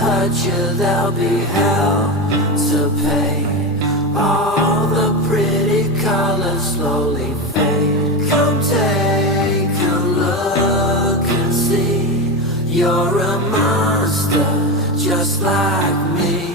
hurt you, there'll be hell to pay. All the pretty colors slowly fade. Come take a look and see, you're a monster just like me.